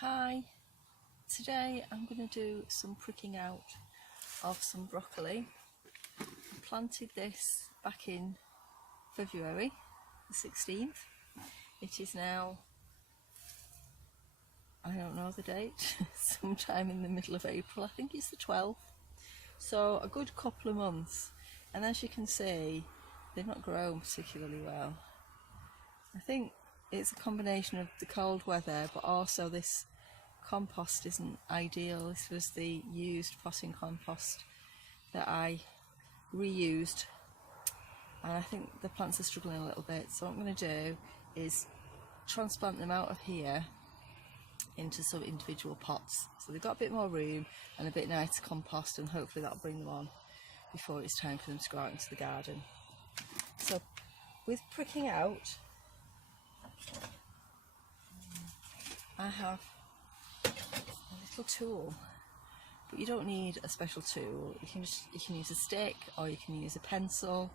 Hi, today I'm going to do some pricking out of some broccoli. I planted this back in February the 16th. It is now, I don't know the date, sometime in the middle of April. I think it's the 12th. So a good couple of months, and as you can see they've not grown particularly well. I think it's a combination of the cold weather, but also this compost isn't ideal. This was the used potting compost that I reused, and I think the plants are struggling a little bit. So what I'm going to do is transplant them out of here into some individual pots, so they've got a bit more room and a bit nicer compost, and hopefully that'll bring them on before it's time for them to go out into the garden. So with pricking out, I have a little tool, but you don't need a special tool. You can use a stick, or you can use a pencil,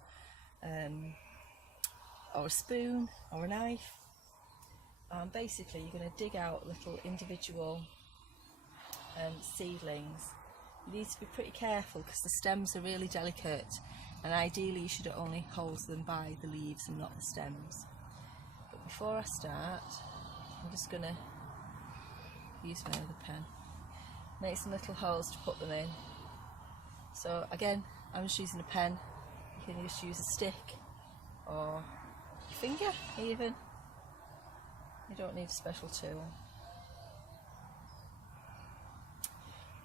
or a spoon, or a knife. Basically you're going to dig out little individual seedlings. You need to be pretty careful because the stems are really delicate, and ideally you should only hold them by the leaves and not the stems. But before I start, I'm just going to use my other pen, make some little holes to put them in. So again, I'm just using a pen. You can just use a stick or your finger even. You don't need a special tool.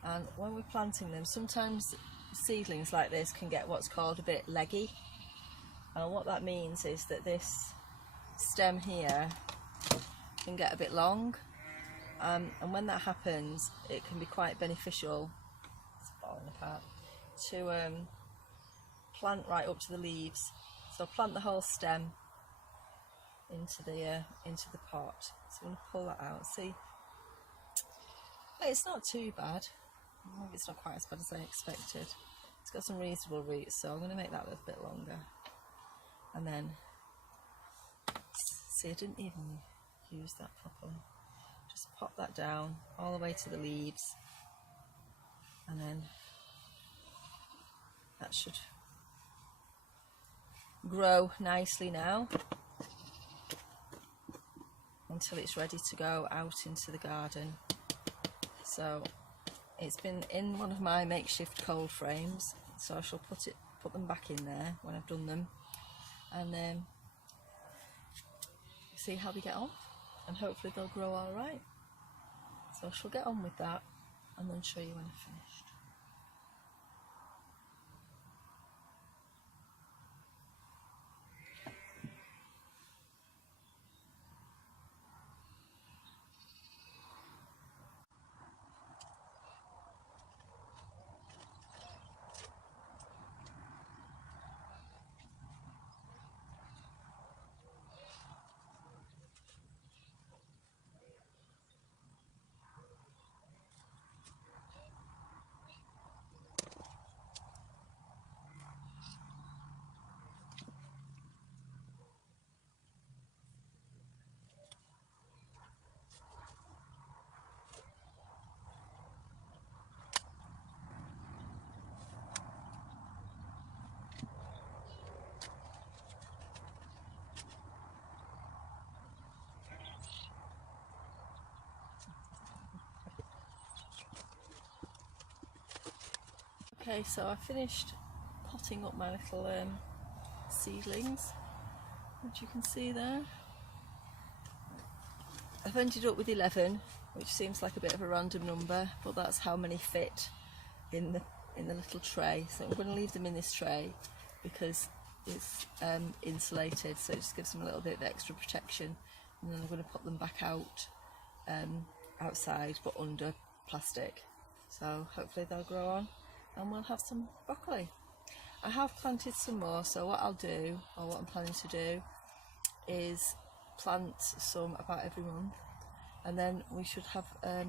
And when we're planting them, sometimes seedlings like this can get what's called a bit leggy, and what that means is that this stem here can get a bit long, and when that happens it can be quite beneficial, it's falling apart, to plant right up to the leaves. So plant the whole stem into the pot. So I'm going to pull that out. See, it's not too bad. Maybe it's not quite as bad as I expected. It's got some reasonable roots, so I'm going to make that a little bit longer. And then, see, I didn't even use that properly. Just pop that down all the way to the leaves, and then that should grow nicely now until it's ready to go out into the garden. So it's been in one of my makeshift cold frames, so I shall put them back in there when I've done them, and see how they get on, and hopefully they'll grow all right. So I shall get on with that and then show you when I've finished. Okay, so I finished potting up my little seedlings, which you can see there. I've ended up with 11, which seems like a bit of a random number, but that's how many fit in the little tray. So I'm going to leave them in this tray because it's insulated, so it just gives them a little bit of extra protection. And then I'm going to put them back out outside, but under plastic. So hopefully they'll grow on, and we'll have some broccoli. I have planted some more, so what I'll do, or what I'm planning to do, is plant some about every month, and then we should have a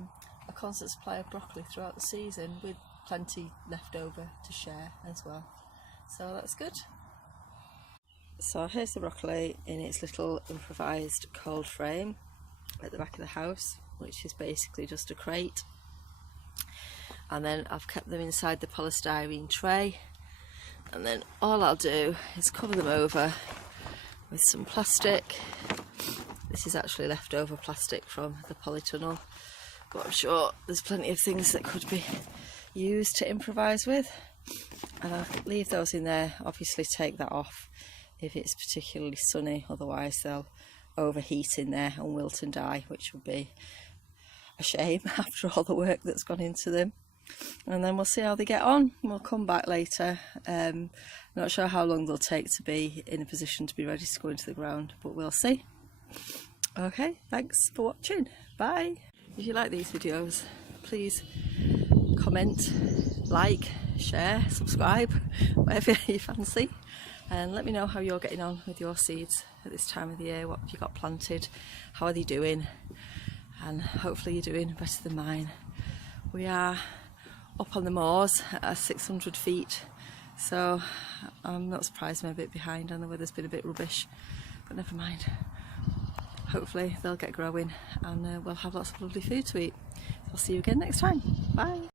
constant supply of broccoli throughout the season, with plenty left over to share as well. So that's good. So here's the broccoli in its little improvised cold frame at the back of the house. which is basically just a crate. And then I've kept them inside the polystyrene tray, and then all I'll do is cover them over with some plastic. This is actually leftover plastic from the polytunnel, but I'm sure there's plenty of things that could be used to improvise with. And I'll leave those in there, obviously take that off if it's particularly sunny, otherwise they'll overheat in there and wilt and die, which would be a shame after all the work that's gone into them. And then we'll see how they get on. We'll come back later. Not sure how long they'll take to be in a position to be ready to go into the ground, but we'll see. Okay, thanks for watching. Bye. If you like these videos, please comment, like, share, subscribe, whatever you fancy, and let me know how you're getting on with your seeds at this time of the year. What have you got planted? How are they doing? And hopefully you're doing better than mine. We are up on the moors at 600 feet, so I'm not surprised I'm a bit behind and the weather's been a bit rubbish, but never mind. Hopefully they'll get growing and we'll have lots of lovely food to eat. I'll see you again next time. Bye.